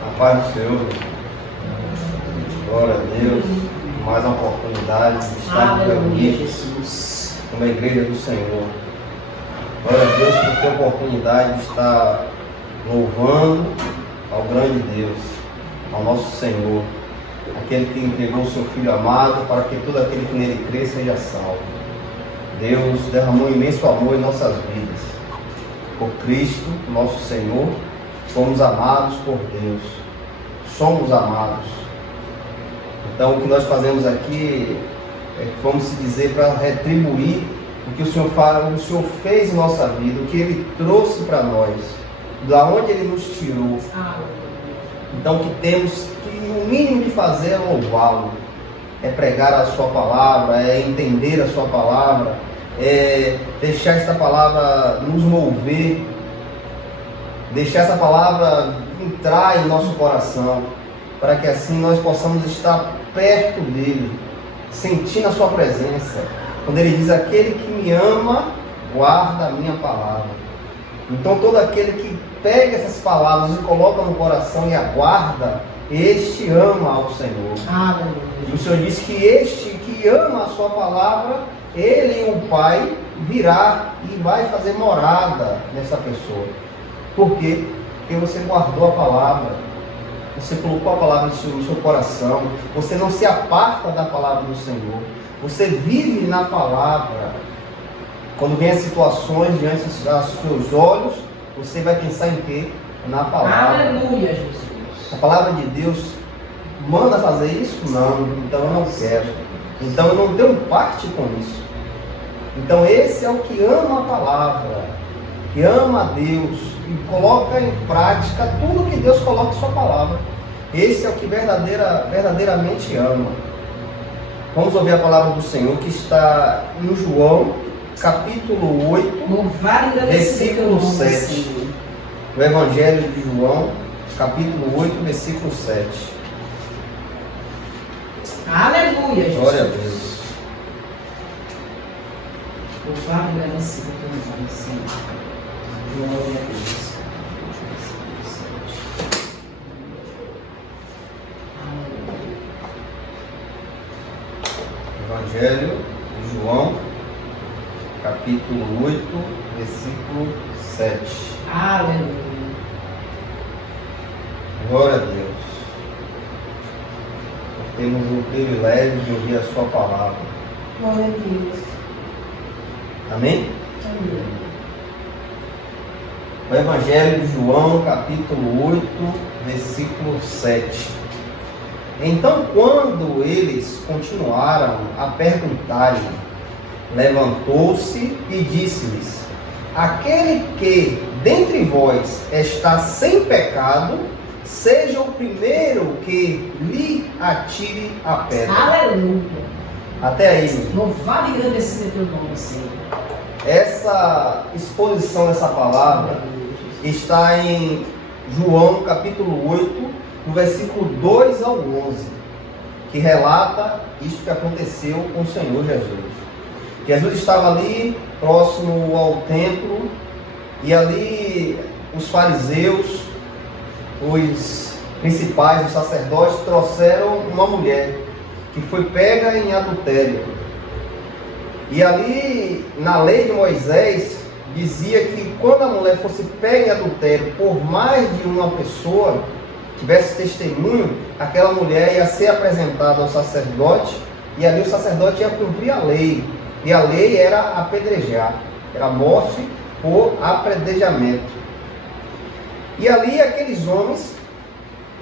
A paz do Senhor, glória a Deus, mais uma oportunidade de estar reunidos como a igreja do Senhor. Glória a Deus por ter a oportunidade de estar louvando ao grande Deus, ao nosso Senhor, aquele que entregou o seu Filho amado para que todo aquele que nele crê seja salvo. Deus derramou imenso amor em nossas vidas. Por Cristo, nosso Senhor, fomos amados por Deus. Somos amados. Então, o que nós fazemos aqui é, vamos se dizer, para retribuir o que o Senhor fez em nossa vida, o que Ele trouxe para nós, da onde Ele nos tirou. Então, o que temos que, o mínimo de fazer é louvá-lo, é pregar a sua palavra, é entender a sua palavra, é deixar esta palavra nos mover, deixar essa palavra entrar em nosso coração, para que assim nós possamos estar perto dele, sentindo a sua presença. Quando ele diz: aquele que me ama, guarda a minha palavra. Então todo aquele que pega essas palavras e coloca no coração e aguarda, este ama ao Senhor. E o Senhor diz que este que ama a sua palavra, ele e o Pai virá e vai fazer morada nessa pessoa. Por quê? Porque você guardou a palavra, você colocou a palavra no seu coração, você não se aparta da palavra do Senhor, você vive na palavra. Quando vem as situações diante dos seus olhos, você vai pensar em quê? Na palavra. Aleluia, Jesus. A palavra de Deus manda fazer isso? Não, então eu não quero. Então eu não tenho parte com isso. Então esse é o que ama a palavra, que ama a Deus e coloca em prática tudo que Deus coloca em sua palavra. Esse é o que verdadeiramente ama. Vamos ouvir a palavra do Senhor que está em João, capítulo 8, versículo 7. O Evangelho de João, capítulo 8, versículo 7. Aleluia, Jesus. Glória a Deus. Louvado e agradecido pelo nome, Senhor. Glória a Deus. Evangelho de João, capítulo 8, versículo 7. Aleluia. Glória a Deus. Temos o privilégio de ouvir a sua palavra. Glória a Deus. Amém? Amém. O Evangelho de João, capítulo 8, versículo 7. Então, quando eles continuaram a perguntar-lhe, levantou-se e disse-lhes: aquele que dentre vós está sem pecado, seja o primeiro que lhe atire a pedra. Aleluia. Até aí. Louvado e agradecido pelo nome, Senhor. Essa exposição dessa palavra está em João capítulo 8, no versículo 2 ao 11, que relata isso que aconteceu com o Senhor Jesus. Jesus estava ali próximo ao templo, e ali os fariseus, os principais, os sacerdotes, trouxeram uma mulher que foi pega em adultério. E ali, na lei de Moisés, dizia que quando a mulher fosse pega em adultério por mais de uma pessoa, tivesse testemunho, aquela mulher ia ser apresentada ao sacerdote, e ali o sacerdote ia cumprir a lei. E a lei era apedrejar, era morte por apedrejamento. E ali aqueles homens,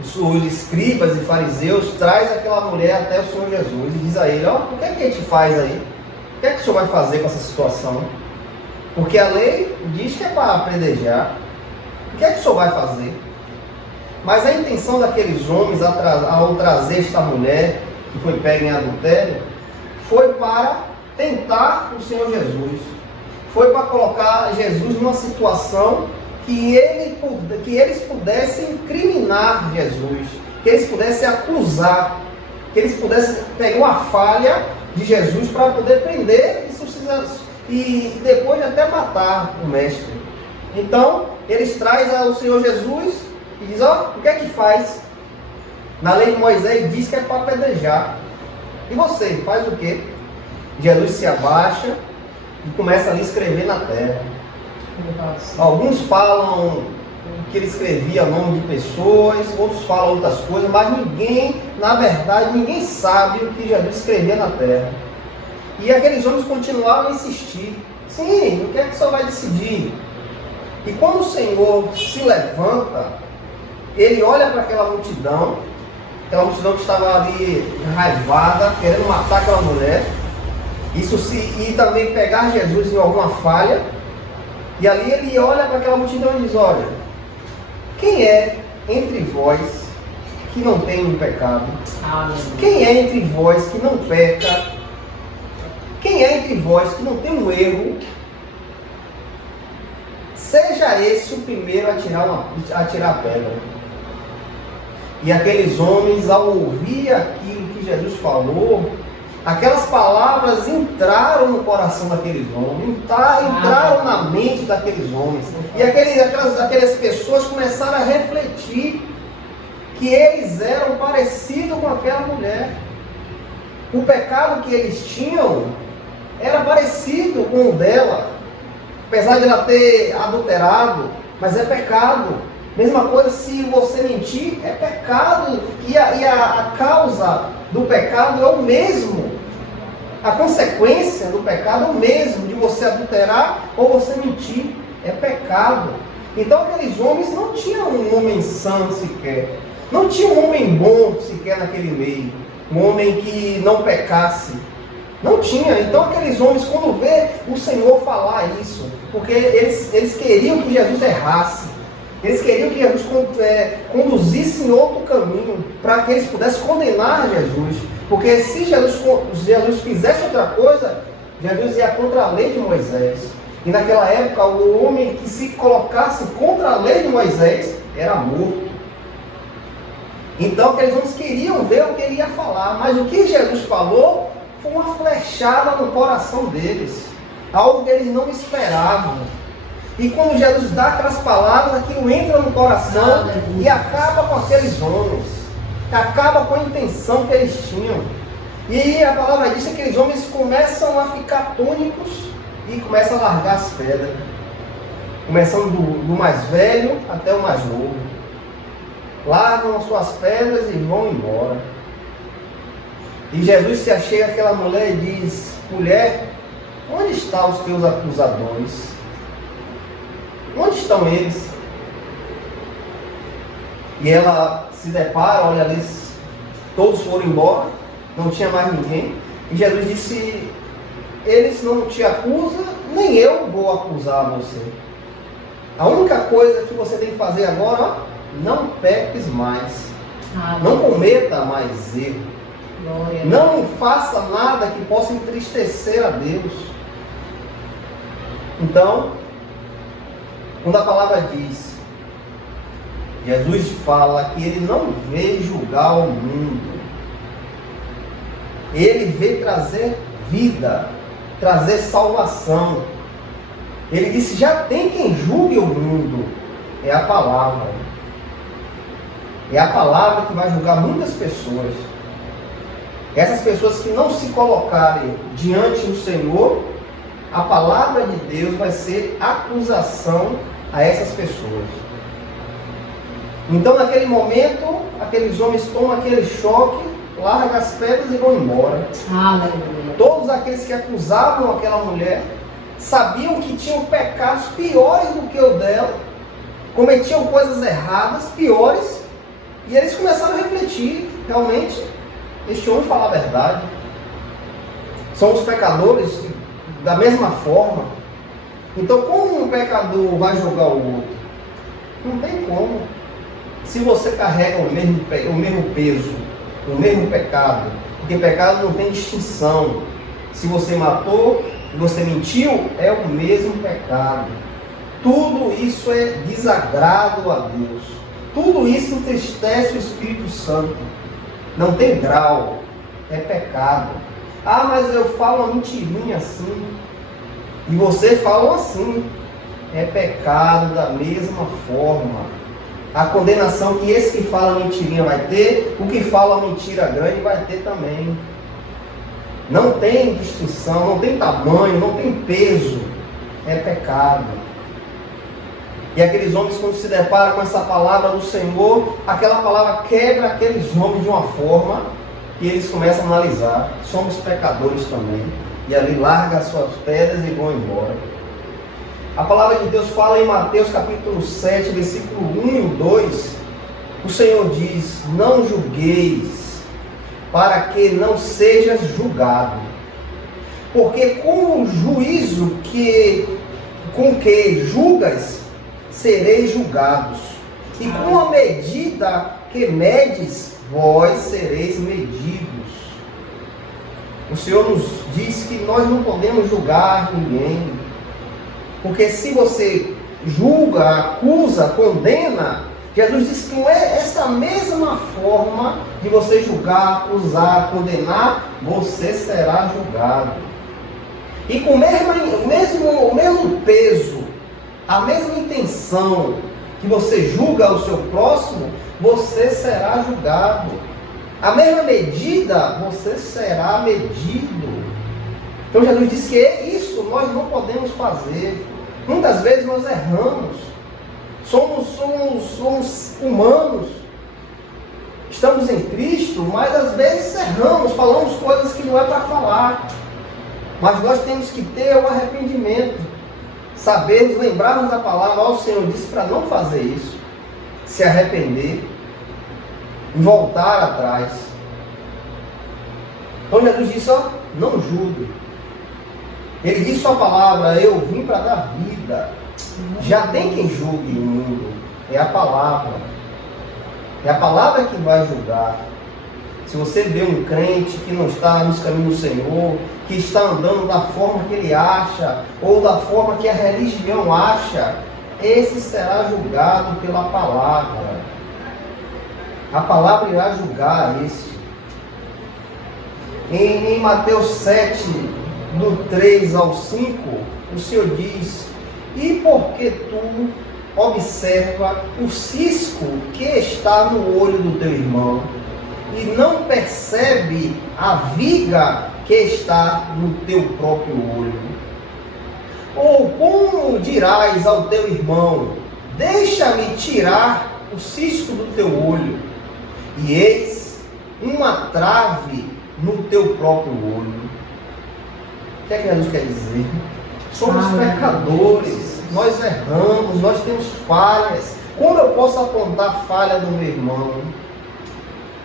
os escribas e fariseus, traz aquela mulher até o Senhor Jesus e diz a ele: ó, o que é que a gente faz aí? O que é que o senhor vai fazer com essa situação? Porque a lei diz que é para apedrejar. O que é que o senhor vai fazer? Mas a intenção daqueles homens ao trazer esta mulher que foi pega em adultério foi para tentar o Senhor Jesus. Foi para colocar Jesus numa situação que eles pudessem incriminar Jesus, que eles pudessem acusar, que eles pudessem pegar uma falha de Jesus para poder prender e depois até matar o mestre. Então, eles trazem ao Senhor Jesus e diz, ó, o que é que faz? Na lei de Moisés diz que é para apedrejar. E você, faz o quê? Jesus se abaixa e começa ali a escrever na terra. Alguns falam que ele escrevia nome de pessoas, outros falam outras coisas, mas ninguém, na verdade, ninguém sabe o que Jesus escrevia na terra. E aqueles homens continuaram a insistir. Sim, o que é que o Senhor vai decidir? E quando o Senhor se levanta, ele olha para aquela multidão que estava ali raivada, querendo matar aquela mulher, e também pegar Jesus em alguma falha. E ali ele olha para aquela multidão e diz, olha, quem é entre vós que não tem um pecado? Quem é entre vós que não peca? Quem é entre vós que não tem um erro? Seja esse o primeiro a tirar a pedra. E aqueles homens, ao ouvir aquilo que Jesus falou, aquelas palavras entraram no coração daqueles homens, entraram na mente daqueles homens. E aquelas pessoas começaram a refletir que eles eram parecidos com aquela mulher. O pecado que eles tinham era parecido com o dela. Apesar de ela ter adulterado, mas é pecado. Mesma coisa, se você mentir, é pecado. E a causa do pecado é o mesmo. A consequência do pecado é o mesmo, de você adulterar ou você mentir. É pecado. Então aqueles homens não tinham um homem santo sequer. Não tinha um homem bom sequer naquele meio. Um homem que não pecasse. Não tinha. Então aqueles homens, quando vê o Senhor falar isso, porque eles queriam que Jesus errasse. Eles queriam que Jesus conduzisse em outro caminho, para que eles pudessem condenar Jesus. Porque se Jesus fizesse outra coisa, Jesus ia contra a lei de Moisés. E naquela época, o homem que se colocasse contra a lei de Moisés era morto. Então aqueles homens queriam ver o que ele ia falar. Mas o que Jesus falou foi uma flechada no coração deles. Algo que eles não esperavam. E quando Jesus dá aquelas palavras, aquilo entra no coração e acaba com aqueles homens. Acaba com a intenção que eles tinham. E a palavra diz que aqueles homens começam a ficar atônitos e começam a largar as pedras. Começando do mais velho até o mais novo. Largam as suas pedras e vão embora. E Jesus se achega àquela mulher e diz, mulher, onde estão os teus acusadores? Onde estão eles? E ela se depara, olha ali, todos foram embora, não tinha mais ninguém. E Jesus disse, eles não te acusam, nem eu vou acusar você. A única coisa que você tem que fazer agora, ó, não peques mais. Não cometa mais erro. Não faça nada que possa entristecer a Deus. Então, quando a palavra diz, Jesus fala que ele não veio julgar o mundo. Ele veio trazer vida, trazer salvação. Ele disse, já tem quem julgue o mundo. É a palavra. É a palavra que vai julgar muitas pessoas. Essas pessoas que não se colocarem diante do Senhor, a palavra de Deus vai ser acusação a essas pessoas. Então naquele momento, aqueles homens tomam aquele choque, largam as pedras e vão embora. Todos aqueles que acusavam aquela mulher, sabiam que tinham pecados piores do que o dela, cometiam coisas erradas, piores, e eles começaram a refletir, realmente, este homem fala a verdade. São os pecadores da mesma forma. Então como um pecador vai julgar o outro? Não tem como. Se você carrega o mesmo peso, o mesmo pecado, porque pecado não tem distinção. Se você matou, você mentiu, é o mesmo pecado. Tudo isso é desagrado a Deus. Tudo isso entristece o Espírito Santo. Não tem grau, é pecado. Ah, mas eu falo uma mentirinha assim, e você fala assim. É pecado da mesma forma. A condenação que esse que fala mentirinha vai ter, o que fala mentira grande vai ter também. Não tem distinção, não tem tamanho, não tem peso. É pecado. E aqueles homens, quando se deparam com essa palavra do Senhor, aquela palavra quebra aqueles homens de uma forma que eles começam a analisar. Somos pecadores também. E ali larga as suas pedras e vão embora. A palavra de Deus fala em Mateus capítulo 7, versículo 1 e 2. O Senhor diz: não julgueis, para que não sejas julgado. Porque com o juízo com que julgas, sereis julgados. E com a medida que medes, vós sereis medidos. O Senhor nos diz que nós não podemos julgar ninguém. Porque se você julga, acusa, condena, Jesus diz que não é essa mesma forma de você julgar, acusar, condenar, você será julgado. E com o mesmo peso, a mesma intenção que você julga o seu próximo, você será julgado. A mesma medida, você será medido. Então Jesus disse que isso nós não podemos fazer. Muitas vezes nós erramos. Somos humanos. Estamos em Cristo, mas às vezes erramos, falamos coisas que não é para falar. Mas nós temos que ter o arrependimento. Sabermos, lembrarmos da palavra. O Senhor disse para não fazer isso. Se arrepender. E voltar atrás. Então Jesus disse, não julgue. Ele disse sua palavra, eu vim para dar vida. Já tem quem julgue no mundo. É a palavra. É a palavra que vai julgar. Se você vê um crente que não está nos caminhos do Senhor, que está andando da forma que ele acha, ou da forma que a religião acha, esse será julgado pela palavra. A palavra irá julgar esse. Em Mateus 7, do 3 ao 5, o Senhor diz: e porque tu observa o cisco que está no olho do teu irmão, e não percebe a viga que está no teu próprio olho? Ou como dirás ao teu irmão: deixa-me tirar o cisco do teu olho, e eis uma trave no teu próprio olho? O que é que Jesus quer dizer? Somos pecadores, nós erramos, nós temos falhas. Como eu posso apontar a falha do meu irmão?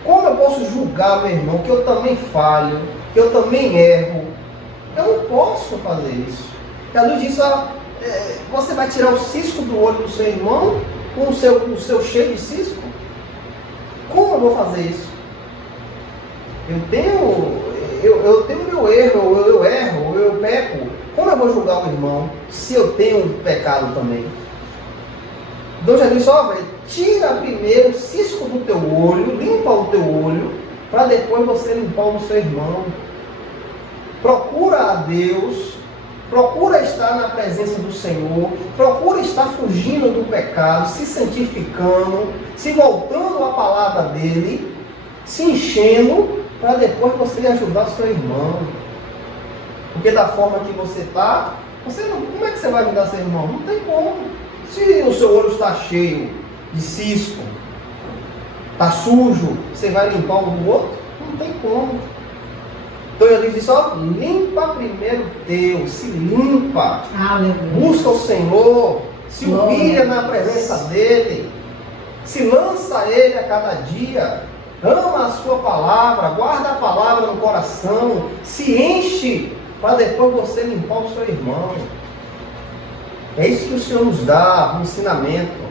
Como eu posso julgar meu irmão, que eu também falho, que eu também erro? Eu não posso fazer isso. Jesus disse: você vai tirar o cisco do olho do seu irmão com o seu cheio de cisco? Como eu vou fazer isso? Eu tenho meu erro, eu erro, eu peco. Como eu vou julgar o irmão se eu tenho um pecado também? Então Jesus disse: tira primeiro o cisco do teu olho, limpa o teu olho, para depois você limpar o do seu irmão. Procura a Deus, procura estar na presença do Senhor, procura estar fugindo do pecado, se santificando, se voltando à palavra dele, se enchendo, para depois você ajudar o seu irmão. Porque da forma que você está, como é que você vai ajudar seu irmão? Não tem como. Se o seu olho está cheio de cisco, está sujo, você vai limpar um do outro? Não tem como. Então ele disse: limpa primeiro o teu, se limpa. Busca o Senhor, se humilha na presença dele, se lança a ele a cada dia. Ama a sua palavra, guarda a palavra no coração, se enche para depois você limpar o seu irmão. É isso que o Senhor nos dá, um ensinamento.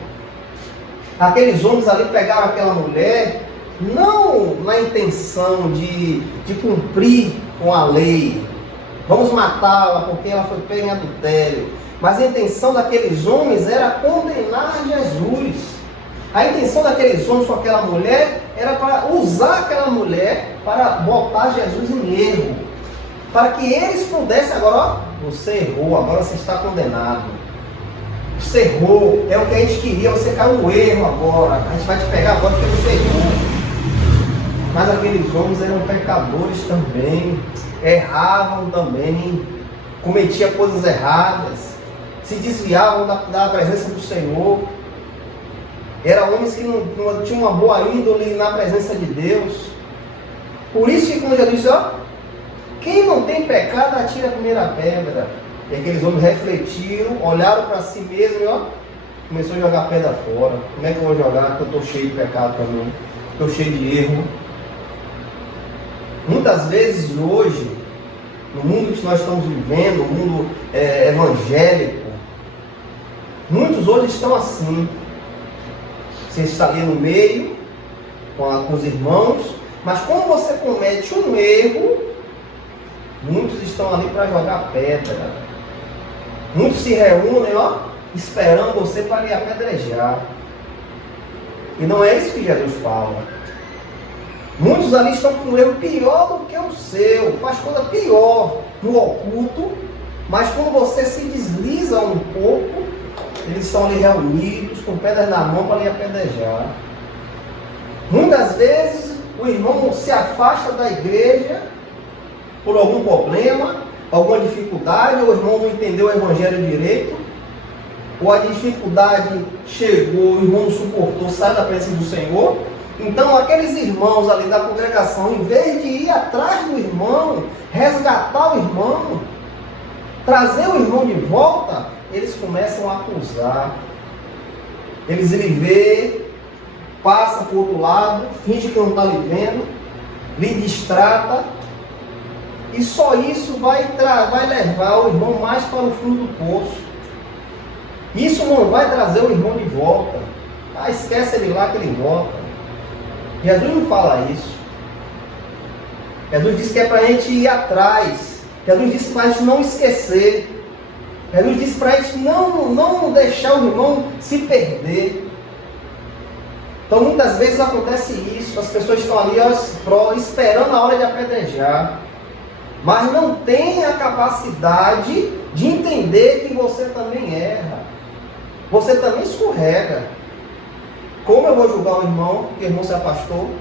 Aqueles homens ali pegaram aquela mulher, não na intenção de cumprir com a lei, vamos matá-la porque ela foi pega em adultério, mas a intenção daqueles homens era condenar Jesus. A intenção daqueles homens com aquela mulher era para usar aquela mulher para botar Jesus em erro, para que eles pudessem agora: você errou, agora você está condenado. Você errou, é o que a gente queria, você caiu no erro agora. A gente vai te pegar agora porque você errou. Mas aqueles homens eram pecadores também, erravam também, cometiam coisas erradas, se desviavam da presença do Senhor. Eram homens que não tinham uma boa índole na presença de Deus. Por isso que quando Jesus disse, ó, quem não tem pecado atira a primeira pedra. E aqueles homens refletiram, olharam para si mesmos e ó, começou a jogar pedra fora. Como é que eu vou jogar? Porque eu estou cheio de pecado também, estou cheio de erro. Muitas vezes hoje, no mundo que nós estamos vivendo, no mundo evangélico, muitos hoje estão assim. Você está ali no meio, com os irmãos, mas quando você comete um erro, muitos estão ali para jogar pedra. Muitos se reúnem, ó, esperando você para lhe apedrejar. E não é isso que Jesus fala. Muitos ali estão com um erro pior do que o seu, faz coisa pior no oculto, mas quando você se desliza um pouco, eles estão ali reunidos, com pedras na mão para lhe apedrejar. Muitas vezes o irmão se afasta da igreja por algum problema, alguma dificuldade, ou o irmão não entendeu o evangelho direito, ou a dificuldade chegou, o irmão não suportou, sai da presença do Senhor. Então aqueles irmãos ali da congregação, em vez de ir atrás do irmão, resgatar o irmão, trazer o irmão de volta, eles começam a acusar. Eles lhe vê, passa para o outro lado, finge que não está lhe vendo, lhe distrata, e só isso vai levar o irmão mais para o fundo do poço. Isso não vai trazer o irmão de volta. Ah, esquece ele lá que ele volta. Jesus não fala isso. Jesus disse que é para a gente ir atrás. Jesus disse para a gente não esquecer. Jesus disse para a gente não deixar o irmão se perder. Então muitas vezes acontece isso. As pessoas estão ali esperando a hora de apedrejar, mas não tem a capacidade de entender que você também erra. Você também escorrega. Como eu vou julgar o irmão, porque o irmão se afastou?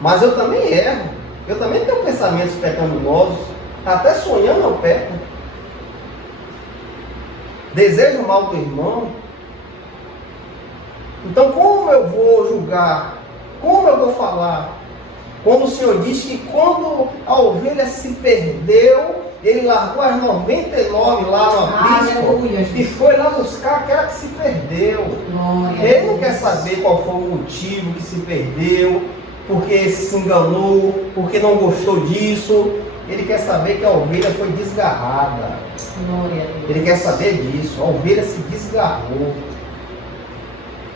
Mas eu também erro. Eu também tenho pensamentos pecaminosos. Até sonhando eu peco. Desejo o mal do irmão. Então como eu vou julgar? Como eu vou falar? Quando o Senhor diz que quando a ovelha se perdeu, ele largou as 99 lá no aprisco e foi lá buscar aquela que se perdeu. Ele não quer saber qual foi o motivo que se perdeu, porque se enganou, porque não gostou disso. Ele quer saber que a ovelha foi desgarrada. Ele quer saber disso. A ovelha se desgarrou.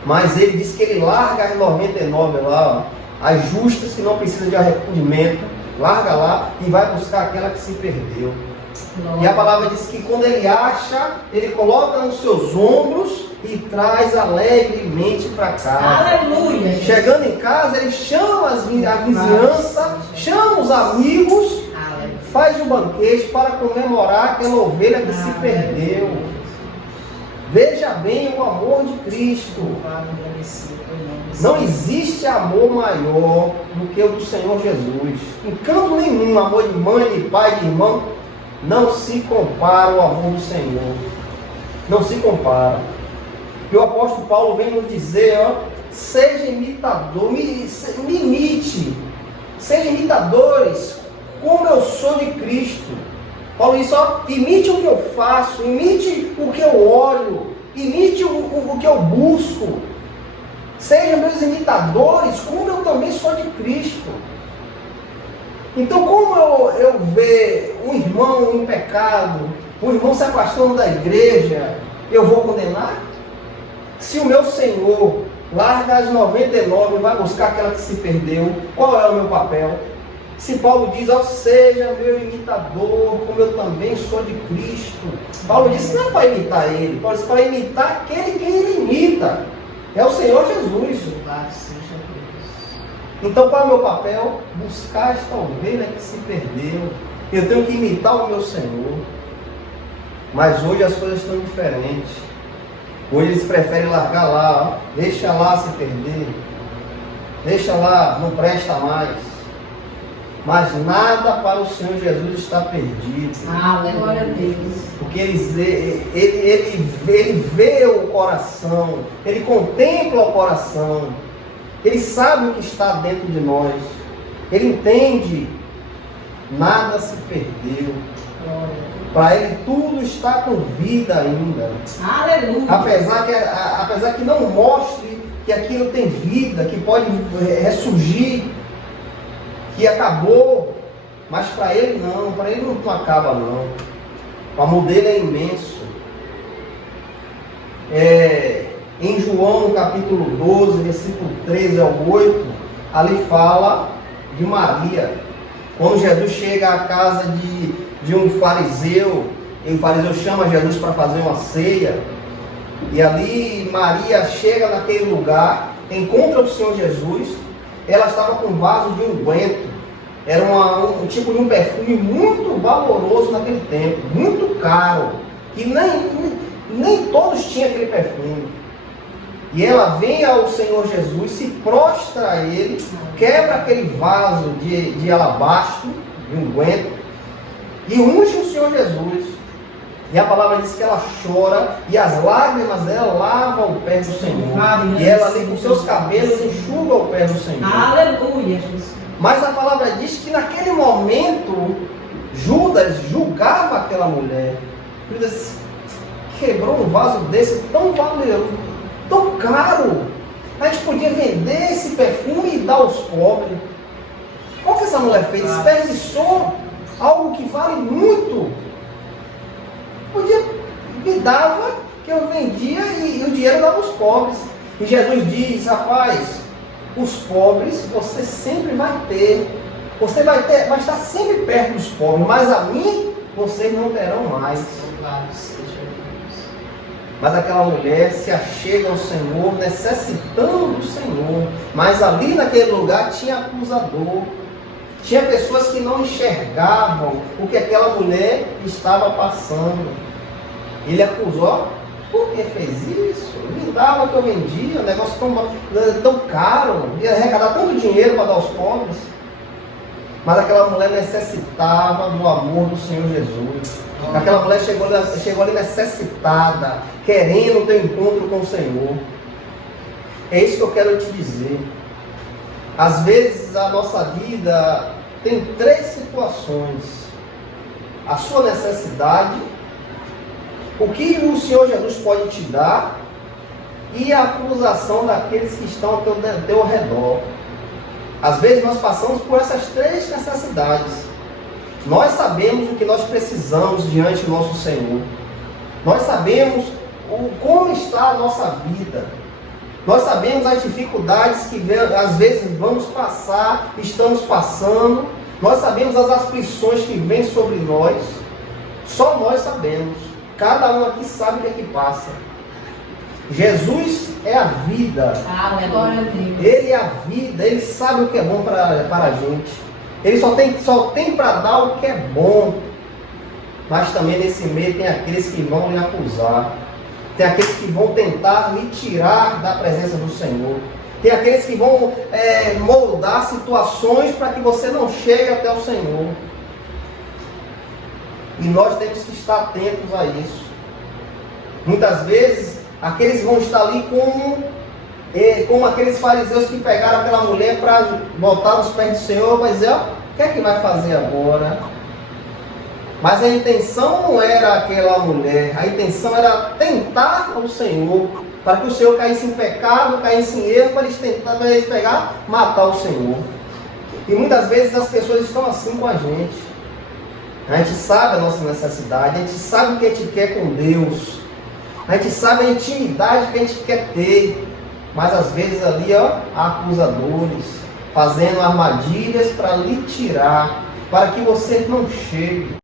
Mas ele diz que ele larga as 99 lá, ó, as justas que não precisam de arrependimento, larga lá e vai buscar aquela que se perdeu. E a palavra diz que quando ele acha, ele coloca nos seus ombros e traz alegremente para casa. Aleluia! Chegando em casa, ele chama a vizinhança, chama os amigos, faz um banquete para comemorar aquela ovelha que se perdeu. Veja bem o amor de Cristo. Não existe amor maior do que o do Senhor Jesus. Em canto nenhum, amor de mãe, de pai, de irmão, não se compara ao amor do Senhor. Não se compara. E o apóstolo Paulo vem nos dizer, ó, seja imitador, me imite. Sejam imitadores, como eu sou de Cristo. Paulo diz, ó, imite o que eu faço, imite o que eu olho, imite o que eu busco. Sejam meus imitadores, como eu também sou de Cristo. Então, como eu ver um irmão em pecado, um irmão se afastando da igreja, eu vou condenar? Se o meu Senhor larga as 99 e vai buscar aquela que se perdeu, qual é o meu papel? Se Paulo diz, ó, seja meu imitador, como eu também sou de Cristo. Paulo disse, não é para imitar ele, Paulo disse para imitar aquele que ele imita. É o Senhor Jesus. Então qual é o meu papel? Buscar esta ovelha que se perdeu. Eu tenho que imitar o meu Senhor. Mas hoje as coisas estão diferentes. Hoje eles preferem largar lá, ó, deixa lá se perder, deixa lá, não presta mais. Mas nada para o Senhor Jesus está perdido. Glória a Deus. Porque ele vê o coração, ele contempla o coração, ele sabe o que está dentro de nós, ele entende, nada se perdeu. Para ele tudo está com vida ainda. Aleluia. Apesar que não mostre que aquilo tem vida, que pode ressurgir, que acabou, mas para ele não acaba não. O amor dele é imenso. Em João capítulo 12, versículo 13 ao 8, ali fala de Maria. Quando Jesus chega à casa de um fariseu, e o fariseu chama Jesus para fazer uma ceia, e ali Maria chega naquele lugar, encontra o Senhor Jesus. Ela estava com um vaso de unguento, era um tipo de um perfume muito valoroso naquele tempo, muito caro, que nem todos tinham aquele perfume. E ela vem ao Senhor Jesus, se prostra a Ele, quebra aquele vaso de alabastro, de unguento, e unge o Senhor Jesus. E a palavra diz que ela chora, e as lágrimas dela lavam o pé do Senhor. E ela ali com seus cabelos enxuga o pé do Senhor. Aleluia, Jesus. Mas a palavra diz que naquele momento, Judas julgava aquela mulher. Judas quebrou um vaso desse tão valioso, tão caro. A gente podia vender esse perfume e dar aos pobres. Qual que essa mulher fez? Desperdiçou algo que vale muito. Me dava, que eu vendia e o dinheiro dava aos pobres. E Jesus diz, rapaz, os pobres você sempre vai ter. Você vai estar sempre perto dos pobres, mas a mim vocês não terão mais. Mas aquela mulher se achega ao Senhor, necessitando do Senhor. Mas ali naquele lugar tinha acusador. Tinha pessoas que não enxergavam o que aquela mulher estava passando. Ele acusou, por que fez isso? Me dava o que eu vendia, um negócio tão caro, ia arrecadar tanto dinheiro para dar aos pobres. Mas aquela mulher necessitava do amor do Senhor Jesus. Aquela mulher chegou ali necessitada, querendo ter encontro com o Senhor. É isso que eu quero te dizer. Às vezes a nossa vida tem três situações: a sua necessidade, o que o Senhor Jesus pode te dar e a acusação daqueles que estão ao teu redor. Às vezes nós passamos por essas três necessidades. Nós sabemos o que nós precisamos diante do nosso Senhor. Nós sabemos como está a nossa vida. Nós sabemos as dificuldades que às vezes estamos passando. Nós sabemos as aflições que vêm sobre nós. Só nós sabemos. Cada um aqui sabe o que é que passa. Jesus é a vida. Ele é a vida. Ele sabe o que é bom para a gente. Ele só tem para dar o que é bom. Mas também nesse meio tem aqueles que vão lhe acusar. Tem aqueles que vão tentar lhe tirar da presença do Senhor. Tem aqueles que vão moldar situações para que você não chegue até o Senhor. E nós temos que estar atentos a isso. Muitas vezes, aqueles vão estar ali como aqueles fariseus que pegaram aquela mulher para botar nos pés do Senhor, mas o que é que vai fazer agora? Mas a intenção não era aquela mulher, a intenção era tentar o Senhor, para que o Senhor caísse em pecado, caísse em erro, para eles pegar, matar o Senhor. E muitas vezes as pessoas estão assim com a gente. A gente sabe a nossa necessidade, a gente sabe o que a gente quer com Deus, a gente sabe a intimidade que a gente quer ter, mas às vezes ali há acusadores, fazendo armadilhas para lhe tirar, para que você não chegue.